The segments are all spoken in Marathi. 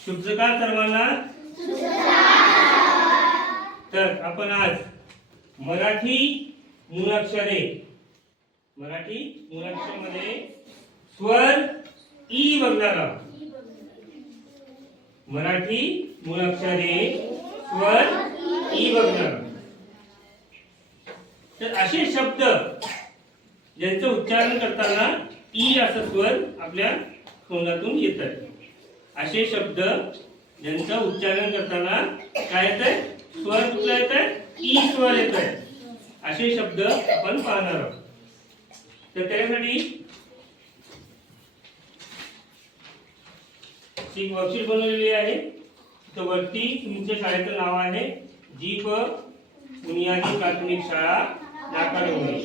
शुभ सकाळ सर्वांना। तर आपण आज मराठी मूळाक्षरे मध्ये स्वर ई बघणार आहोत। मराठी मूळाक्षरे स्वर ई बघणार आहोत। तर असे शब्द ज्यांचं उच्चारण करताना ई असा स्वर आपल्या तोंडातून येतात, असे शब्द ज्यांचं उच्चारण करताना काय येतंय, स्वर कुठला येतंय, ई स्वर येतोय, असे शब्द आपण पाहणार आहोत। तर त्यासाठी एक वर्कशीट बनवलेली आहे। तर वरती तुमच्या शाळेचं नाव आहे जीप बुनियादी प्राथमिक शाळा नाकाडोंगरी।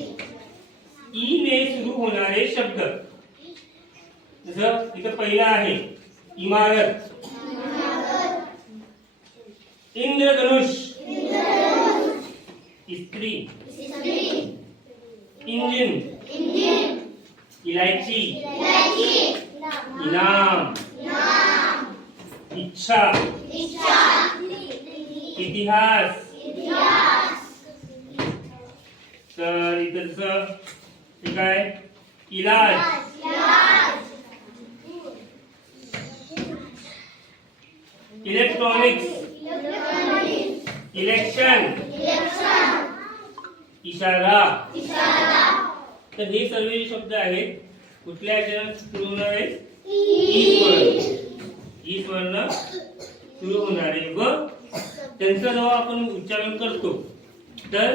ई ने सुरू होणारे शब्द, जसं इथं पहिला आहे इमारत, इंद्रधनुष, इस्त्री, इंजिन, इलायची, इनाम, इच्छा, इतिहास। तर इथं ठीक आहे, इलाज, इलेक्ट्रॉनिक्स, इलेक्शन, इशारा। तर हे सर्व शब्द आहेत कुठल्या अक्षरात सुरू होणारे, ई स्वर्ण सुरू होणारे व त्यांचा जेव्हा आपण उच्चारण करतो तर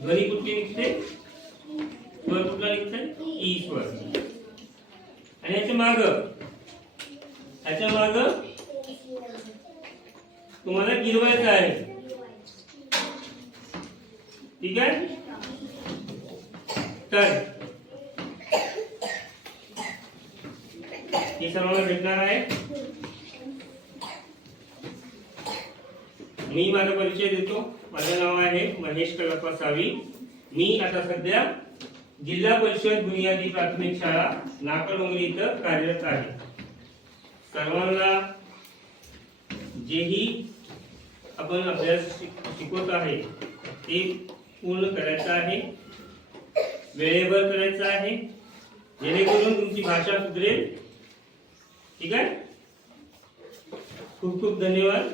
ध्वनी कुठली निघते, स्वर कुठला निघते, ई स्वर। आणि याच्या माग तुम्हाला गिरवायचं आहे, ठीक आहे। तर हे सर्वांना भेटणार आहे। मी माझा परिचय देतो। माझे नाव आहे महेश कल्लप्पा सावी। मी आता सध्या जिल्हा परिषद बुनियादी प्राथमिक शाळा नाकाडोंगरी इथं कार्यरत आहे। सर्वांना जेही आपण अभ्यास शिकवत आहे ते पूर्ण करायचं आहे, वेळेवर करायचं आहे, जेणेकरून तुमची भाषा सुधरेल, ठीक आहे। खूप खूप धन्यवाद।